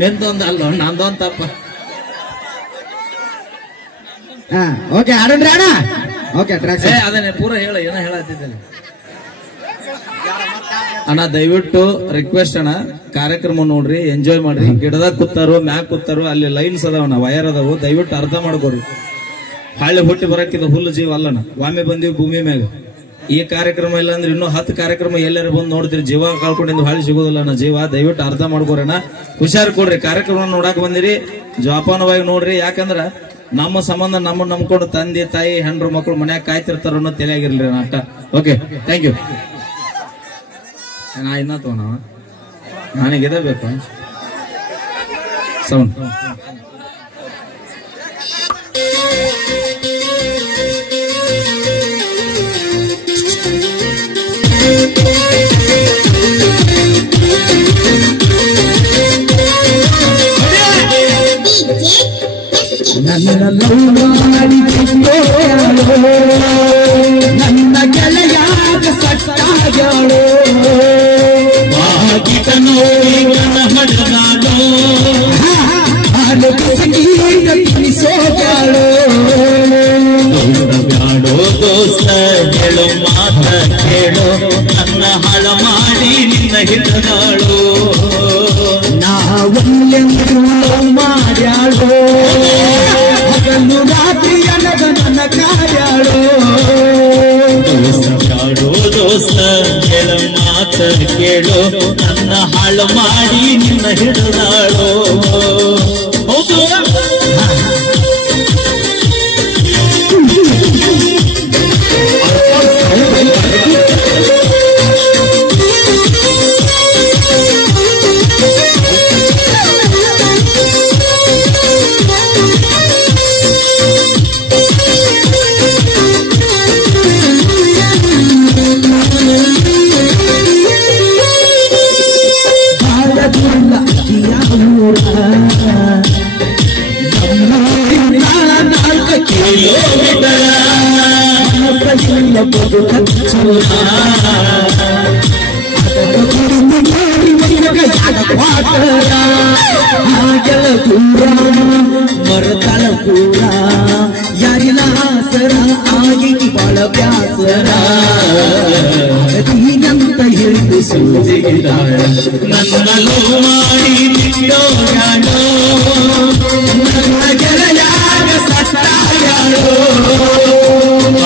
ನಿಂದೊಂದು ಅಲ್ಲ ನಂದೊಂದು ತಪ್ಪ. ಓಕೆ ಆಡನ್ರಿ ಅಣ್ಣ. ಓಕೆ ಅದನ್ನೇ ಪೂರ ಹೇಳ ಏನೋ ಹೇಳತ್ತಿದ್ದಲ್ಲಿ ಅಣ್ಣ. ದಯವಿಟ್ಟು ರಿಕ್ವೆಸ್ಟ್ ಅಣ್ಣ, ಕಾರ್ಯಕ್ರಮ ನೋಡ್ರಿ, ಎಂಜಾಯ್ ಮಾಡ್ರಿ. ಗಿಡದಾಗ ಕೂತಾರು, ಮ್ಯಾಕ್ ಕೂತಾರು, ಅಲ್ಲಿ ಲೈನ್ಸ್ ಅದಾವಣ್ಣ, ವಯರ್ ಅದಾವು. ದಯವಿಟ್ಟು ಅರ್ಥ ಮಾಡ್ಕೊಡ್ರಿ. ಹಳ್ಳಿ ಹುಟ್ಟಿ ಬರಕ್ಕಿದ ಹುಲ್ಲು ಜೀವ ಅಲ್ಲಣ್ಣ. ವಾಮೆ ಬಂದಿವಿ ಭೂಮಿ ಮ್ಯಾಗ. ಈ ಕಾರ್ಯಕ್ರಮ ಇಲ್ಲ ಅಂದ್ರೆ ಇನ್ನೂ 10 ಕಾರ್ಯಕ್ರಮ ಎಲ್ಲರೂ ಬಂದು ನೋಡ್ತೀರಿ. ಜೀವ ಕಳ್ಕೊಂಡಿದ್ದು ಹಾಳಿ ಸಿಗೋದಿಲ್ಲ ಅಣ್ಣ ಜೀವ. ದಯವಿಟ್ಟು ಅರ್ಥ ಮಾಡ್ಕೊರಣ್ಣ, ಹುಷಾರ್ ಕೊಡ್ರಿ. ಕಾರ್ಯಕ್ರಮ ನೋಡಕ್ ಬಂದಿರಿ, ಜೋಪಾನವಾಗಿ ನೋಡ್ರಿ. ಯಾಕಂದ್ರ ನಮ್ಮ ಸಂಬಂಧ ನಮ್ಮನ್ನ ನಂಬ್ಕೊಂಡು ತಂದೆ ತಾಯಿ ಹೆಂಡ್ರು ಮಕ್ಕಳು ಮನ್ಯಾಗ ಕಾಯ್ತಿರ್ತಾರ ಅನ್ನೋ ತಲೆಯಾಗಿರ್ಲಿ ಅಷ್ಟ. Okay, thank you. ನಾ ಇನ್ನ ತಗೋಣ, ನನಗೆ ಬೇಕು ಸೌಂಡ್. ನನ್ನ ನನ್ನ ಗೆಳೆಯಾಗ ಸಟ್ಟಾಗ್ಯಾಳೋ, ಸಂಗೀತ ತಿನಿಸೋಗ್ಯಾಳೋ. ಬ್ಯಾಡೋ ದೋಸ್ತ ಹೇಳೋ ಮಾತ ಕೇಳೋ, ನನ್ನ ಹಾಳ ಮಾಡಿ ನಿನ್ನ ಹಿಡಿದಾಳೋ. ನಾವಲ್ಲೆಂದು ಮಾಡ್ಯಾಳೋ, ಹಗಲು ರಾತ್ರಿ ಅನಗ ನನ್ನ ಕಾರ್ಯಾಳೋ. ಬ್ಯಾಡೋ ದೋಸ್ತ ಹೇಳೋ ಮಾತ ಕೇಳೋ, ನನ್ನ ಹಾಳ ಮಾಡಿ ನಿನ್ನ ಹಿಡಿದಾಳೋ. ಹೌದು ಮರತಳ ಪೂರ ಯಾರಿನ ಆಸರ ಆಗಿ ಬಾಳ ಬ್ಯಾಸರ ನೀನಂತ ಹೇಳಿದ್ದು ಸೂಜಿಗಿದಾಳ. ನನ್ನ ಲವ್ ಮಾಡಿ ಬಿಟ್ಟೋ ಯಾಡೋ, ನನ್ನ ಗೆಳೆಯಾಗ ಸಟ್ಟಾಗ್ಯಾಳೋ.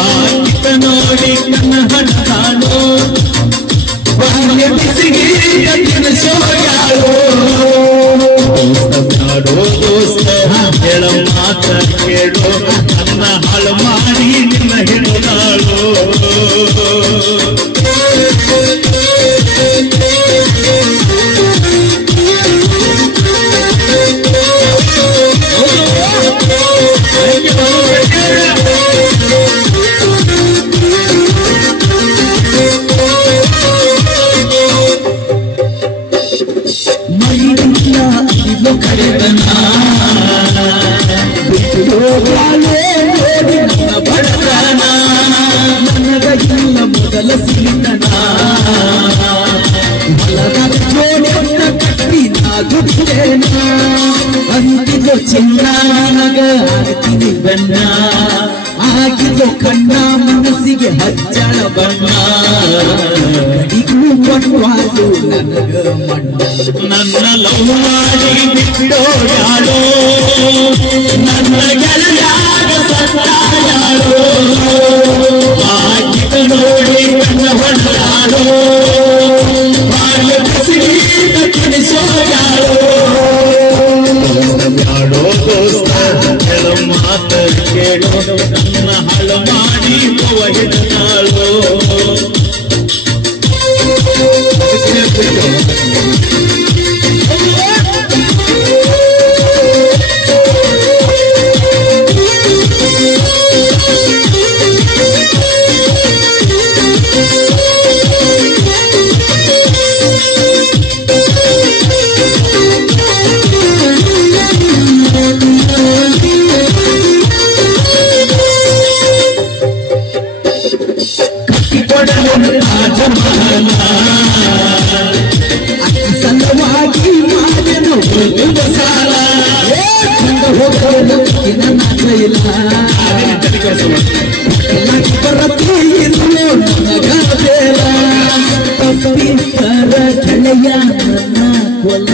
ಆಕಿತ ನೋಡಿ ನನ್ನ ಹಣ್ಣಾಡೋ, ಬಾಲ್ಯ ಬಿಸಿಗೆ ತಿನಿಸೋಗ್ಯಾಳೋ. ಬ್ಯಾಡೋ ದೋಸ್ತ ಹೇಳ ಮಾತ ಕೇಳೋ, ನನ್ನ ಹಾಳು ಮಾಡಿ ನಿನ್ನ ಹಿಡಿದಾಳೋ. ಮೈದಿಲ್ಲ ಇದು ಕರೆದನ ಬಿಟ್ಟು ನೋಡಿ ನನ್ನ ಬಡತನ, ನನಗಿಲ್ಲ ಮೊದಲ ಸಿರಿತನ. ಹೊಲದ ಜೋಡಿಯನ್ನ ಕಟ್ಟಿ ನಾ ದುಡಿದೇನ, ಅಂತಿದ್ದು ಚಿನ್ನ ನನಗ ಆಡ್ತೀನಿ ಬೆನ್ನ. ಆಗಿದ್ದು ಕಣ್ಣ ಮನಸ್ಸಿಗೆ ಹಚ್ಚಳ ಬಣ್ಣ, ಕಡಿಗೂ ಬಂಡ್ವಾಳು ನನಗ ಮಣ್ಣ. ನನ್ನ ಲವ್ ಮಾಡಿ ಬಿಟ್ಟೋ ಯಾಡೋ, ನನ್ನ ಗೆಳೆಯಾಗ ಸತ್ತಾಯಾಳೋ. ಆಕಿತ ನೋಡಿ ನನ್ನ ಹೊಡೆದಾಳೋ, ಬಾಲ್ಯ ಬಿಸಿಲೀಗ ತಿನಿಸೋಗ್ಯಾಳೋ. ಬ್ಯಾಡೋ ದೋಸ್ತ ಹೇಳೋ ಮಾತ ಕೇಳೋ, ನನ್ನ ಹಾಳು ಮಾಡಿ ಹೂವ ಹಿಡಿದಾಳೋ. ಚೀಲ ಬರತಿ ಇಲ್ಲೋ ನನಗ ಬೇಡ ತಪ್ಪಿತರ ಗೆಳೆಯ ನನ್ನ ಕೊಲ್ಲ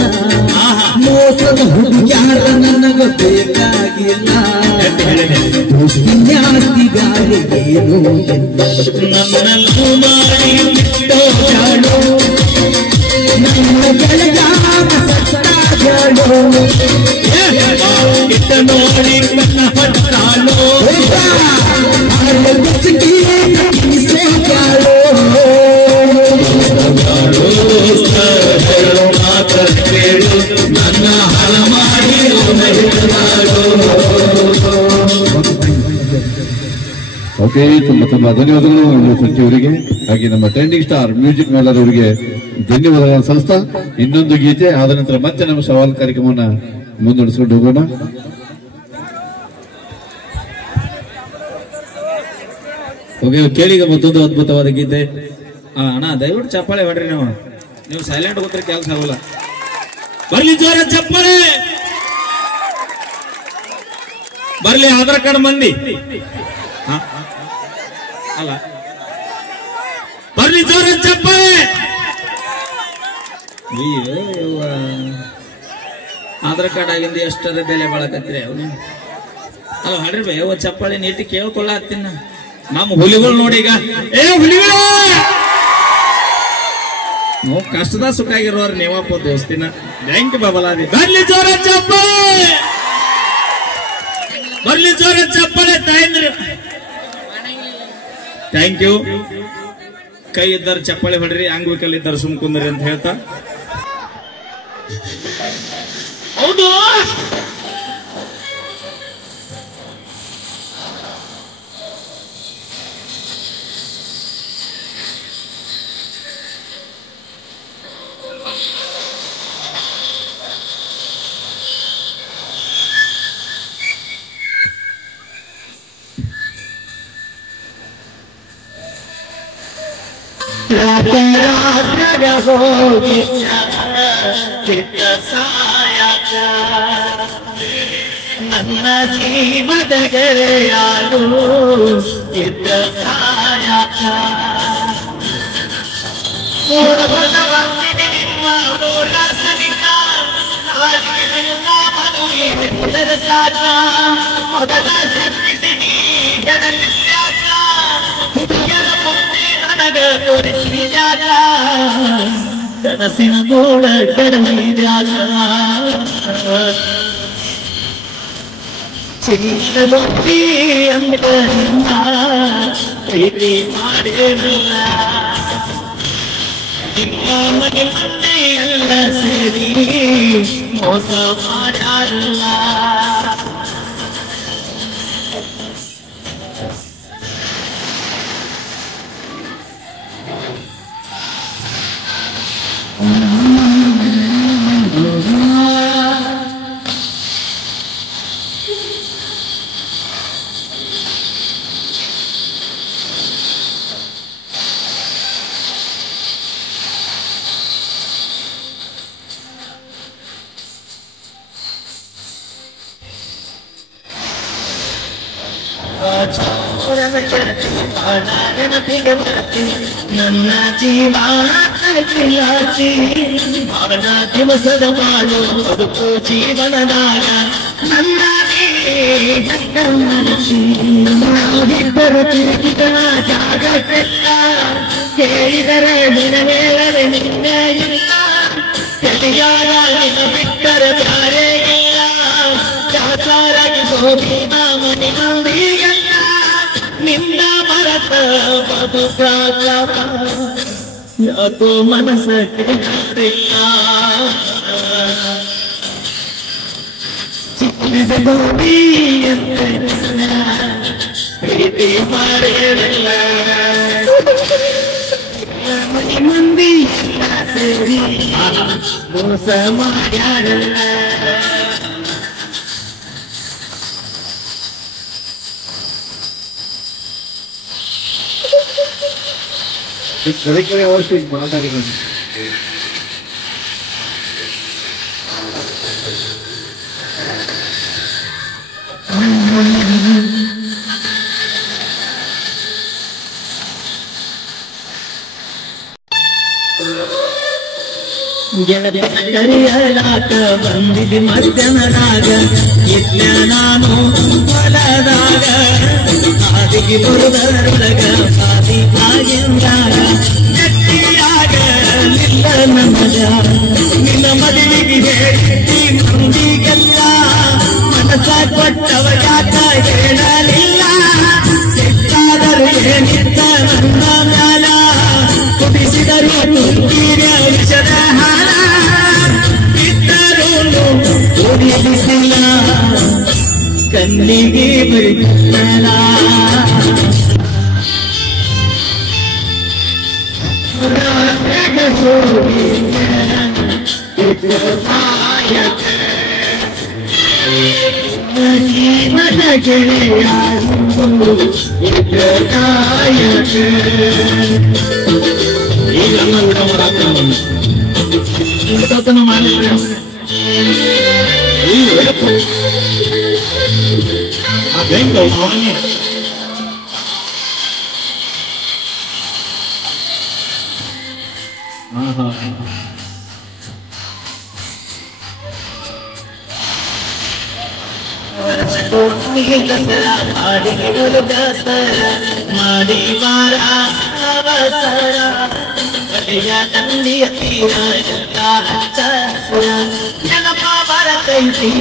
ಮೋಸದ ಹುಡುಗ್ಯಾರ ನನಗ ಬೇಕಾಗಿಲ್ಲ ದೋಸ್ತಿಗಾರಿ ಏನೂ ಇಲ್ಲ ನನ್ನಲ್ಲೂ ಮಾಡಿ ಬಿಟ್ಟೋಗಾಡು ನನ್ನ ಗೆಳೆಯ ಸತ್ತಾಗಳು ಇಟ್ಟ ನೋಡಿ ನನ್ನ ಹೊಟ್ಟಾಳು ಕೇಳು ನನ್ನ ಹಲ ಮಾಡಿ ಓಕೆ, ತುಂಬಾ ತುಂಬಾ ಧನ್ಯವಾದಗಳು ಸಚಿವರಿಗೆ, ಹಾಗೆ ನಮ್ಮ ಟ್ರೆಂಡಿಂಗ್ ಸ್ಟಾರ್ ಮ್ಯೂಸಿಕ್ ಮೇಲರ್ ಅವರಿಗೆ ಧನ್ಯವಾದಗಳನ್ನು ಸಲ್ಲಿಸ್ತಾ ಇನ್ನೊಂದು ಗೀತೆ ಆದ ನಂತರ ಮತ್ತೆ ನಮ್ಮ ಸವಾಲ್ ಕಾರ್ಯಕ್ರಮವನ್ನ ಮುಂದುವರಿಸಿಕೊಂಡು ಹೋಗೋಣ. ಓಕೆ, ಕೇಳಿಗ ಮತ್ತೊಂದು ಅದ್ಭುತವಾದ ಗೀತೆ. ಅಣ್ಣ ದಯವಿಟ್ಟು ಚಪ್ಪಾಳೆ ಹೊಡ್ರಿ. ನೀವು ಸೈಲೆಂಟ್ ಗೊತ್ತಿರ ಕೆಲಸ ಆಗೋಲ್ಲ. ಬರ್ಲಿ ಜೋರ ಚಪ್ಪಾಳೆ, ಬರ್ಲಿ ಆಧಾರ್ ಕಾರ್ಡ್ ಮಂದಿ ಅಲ್ಲ, ಬರ್ಲಿ ಜೋರ ಚಪ್ಪಾಳೆ. ಆಧಾರ್ ಕಾರ್ಡ್ ಆಗಿಂದ ಎಷ್ಟರ ಬೆಲೆ ಬಾಳಕತ್ರಿ ಅವನು ಅಲ್ಲ. ಹಾಡ್ರಿ ಬೈ ಯಾವ ಚಪ್ಪಾಳೆ ನೀಟಿ ಕೇಳ್ಕೊಳ್ಳ ಹತ್ತಿನ ನಮ್ಮ ಹುಲಿಗಳು ನೋಡಿ. ಈಗ ಏ ಹುಲಿಗಳು, ನಾವು ಕಷ್ಟದ ಸುಖ ಆಗಿರೋರು ನೀವಪ್ಪ ದೋಸ್ತಿನ ಬ್ಯಾಂಕ್ ಬಾಬಲಾದಿ. ಬರ್ಲಿ ಜೋರ ಚಪ್ಪಾಳೆ, ಬರ್ಲಿ ಜೋರ ಚಪ್ಪಾಳೆ ತಾಯಂದ್ರಿ. Thank you. ಕೈ ಇದ್ದಾರ ಚಪ್ಪಾಳೆ ಹೊಡ್ರಿ, ಅಂಗ್ವಿಕಲ್ ಇದ್ದಾರ ಸುಮ್ ಕುಂದ್ರಿ ಅಂತ ಹೇಳ್ತಾ. ಹೌದು, ನನ್ನ ಜೀವದ ಗೆಳೆಯಾರು ಇದ್ದ ಸಾಯಾಕ ಕನಸಿನ ಗೋಳ ಕಡಲಿದ್ಯಾಗ ಚಿನ್ನಲೊತ್ತಿ ಅಂದ ಪ್ರೀತಿ ಮಾಡಿರಲ್ಲ ನಿಮ್ಮ ಮನೆ ಮಂದಿ ಎಲ್ಲ ಸೇರಿ ಮೋಸ ಮಾಡ್ಯಾರಲ್ಲ. ನನ್ನ ಜೀವ ದಿವಸದ ಮಾಡು ಬದುಕು ಜೀವನದಾಗ ನನ್ನ ನಾವಿಬ್ಬರು ತಿರುಗಿದ ಜಾಗಕ್ಕೆಲ್ಲ ಕೇಳಿದರೆ ದಿನವೇಳವೆ ನಿನ್ನೆ ಇಲ್ಲ ತಿಳಿಯಾಗಿನ ಬಿಟ್ಟರೆ ಬ್ಯಾರೆ ಇಲ್ಲ ಚಾಚಾರಾಗಿ ಹೋಗಿ ಮನೆ ಮಂದಿಗೆಲ್ಲ ನಿನ್ನ ಮರತ ಬದುಕಾಗ ಯಾಕೋ ಮನಸ್ಸಕ್ಕೆ ಚಿನ್ನದ ಗೋಬಿ ಅಂತ ಪ್ರೀತಿ ಮಾಡಿರಲ್ಲ ಮನೆ ಮಂದಿ ಎಲ್ಲ ಸೇರಿ ಮೋಸ ಮಾಡ್ಯಾರಲ್ಲ. ಕಡೆ ವರ್ಷ ಮಾತಾಡಿರೋದು ಗೆಳತಿ ಕರಿಯಲಾಕ ಬಂದಿದೆ ಮಧ್ಯಾಹ್ನದಾಗ ಇದ್ನ ನಾನು ಹೊಲದಾಗ ಹಾದಿಗೆ ಬರುವುದರೊಳಗ ಹಾದಿ ಆಗಿಂದಾಗ ಗಟ್ಟಿಯಾಗಲಿಲ್ಲ ನಮಗ ನಿನ್ನ ಮದುವೆಗೆ ಹೇಳಿ ಮಂದಿಗೆಲ್ಲ ಮನಸ ಕೊಟ್ಟವ ಯಾಕ ಹೇಳಲಿಲ್ಲ ಸಿಕ್ಕಾದರೂ ಏನಿತ್ತ ನನ್ನ ಮ್ಯಾಲ ಕುಡಿಸಿದರು ತುಂಬಿರ ವಿಷದ ಹಾರ ಬಿಟ್ಟರೂ ಕುಡಿಸಿಲ್ಲ ಕಣ್ಣಿಗೆ ಬರಿಲ್ಲ ಮನ ಗೆಳೆಯ ಮಾಡಿದ್ರೆ ಮಾಡಿ ಮಾರ ಅವಸರ ತಂದಿಯ ನೆನಪ ಬರತೈತಿ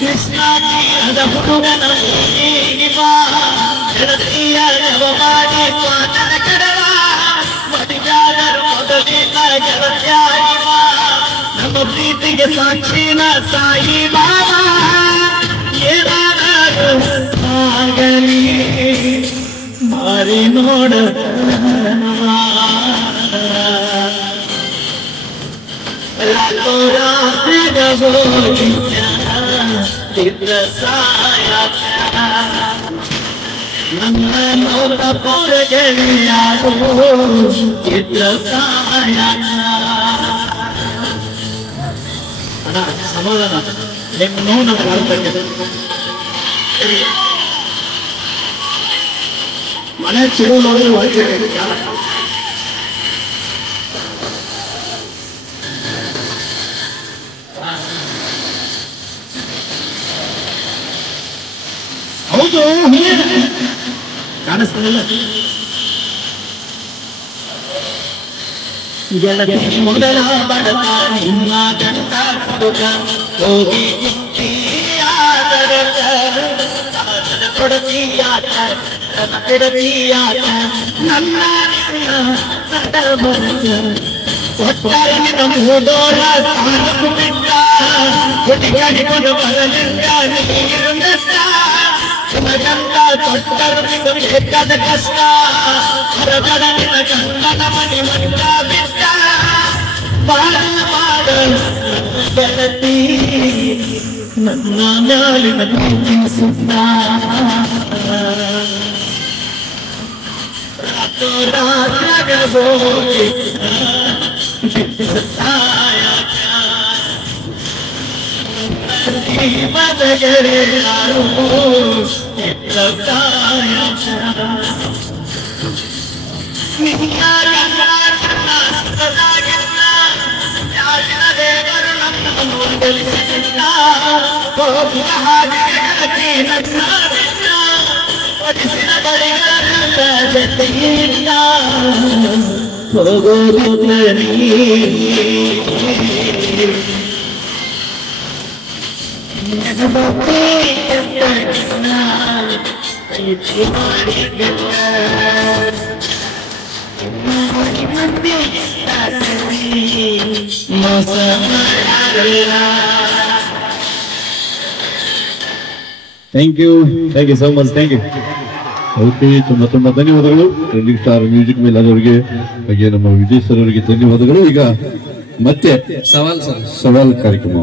ಕೃಷ್ಣ ತೀರದ ಹುಡುಗನ ಗೆಳತಿಯ ಮಾಡಿ ಪಾತನ ಕಡವ ಮದಿಗಾರರು ಮೊದಲಿನ ಗೆಳತ್ಯಾರಿವ ನಮ್ಮ ಪ್ರೀತಿಗೆ ಸಾಕ್ಷಿನ ಸಾಯಿ ಬಾಬಾ ಏನಾದರೂ ಆಗಲಿ ಮಾರಿ ನೋಡ ನನ್ನ ನೋಡ ಪೊರಗೆಯಾರು ಚಿತ್ರ ಸಮಾಧಾನ ನಿಮ್ಮ ನೋವು ನಮ್ಗೆ ಅರ್ಥಕ್ಕೆ ಮನೆ ಚಿರು ನೋಡಿದ್ರೆ ಹೋಯ್ತು ಹೌದು ಕಾಣಿಸ್ತದಿಲ್ಲ ಗೆಳತಿ ಮೊದಲ ಬಡತ ನಿಮ್ಮ ಗಂಟ ಹುಡುಗ ಹೋಗಿ ಕೊಡತೀಯಾಟ ಬಿಡತೀಯಾಟ ನನ್ನ ಒಟ್ಟಾರೆ ನಮ್ಮೂಡೋಳ ತಾಲೂಕು ಬಿಟ್ಟ ಹುಡುಗಾಡಿಕೊಂಡು ಬರಲಿಲ್ಲ ನೀರುಂದಷ್ಟ ಗಂಟ ತೊಟ್ಟರು ಬೇಕಾದ ಕಷ್ಟ ಹೊರಗಡ ಗಂಡನ ಮನೆ ಮಂಡ ಬಿಟ್ಟ ಬಾಳ ಮಾಡ ಗೆಳತಿ ನನ್ನ ಮ್ಯಾಲಿನ ಪ್ರೀತಿ ಸುತ್ತ ರಾತ್ರಾಗ ಹೋಗಿ ಮದಗರೆ ಯಾರು thank you so much thank you. Okay, ತುಂಬಾ ತುಂಬಾ ಧನ್ಯವಾದಗಳು ಟ್ರೆಂಡಿಂಗ್ ಸ್ಟಾರ್ ಮ್ಯೂಸಿಕ್ ಮೇಲೆ ಅವರಿಗೆ, ಹಾಗೆ ನಮ್ಮ ವಿಜಯ್ ಸರ್ ಅವರಿಗೆ ಧನ್ಯವಾದಗಳು. ಈಗ ಮತ್ತೆ ಸವಾಲ್ ಸರ್, ಸವಾಲ್ ಕಾರ್ಯಕ್ರಮ.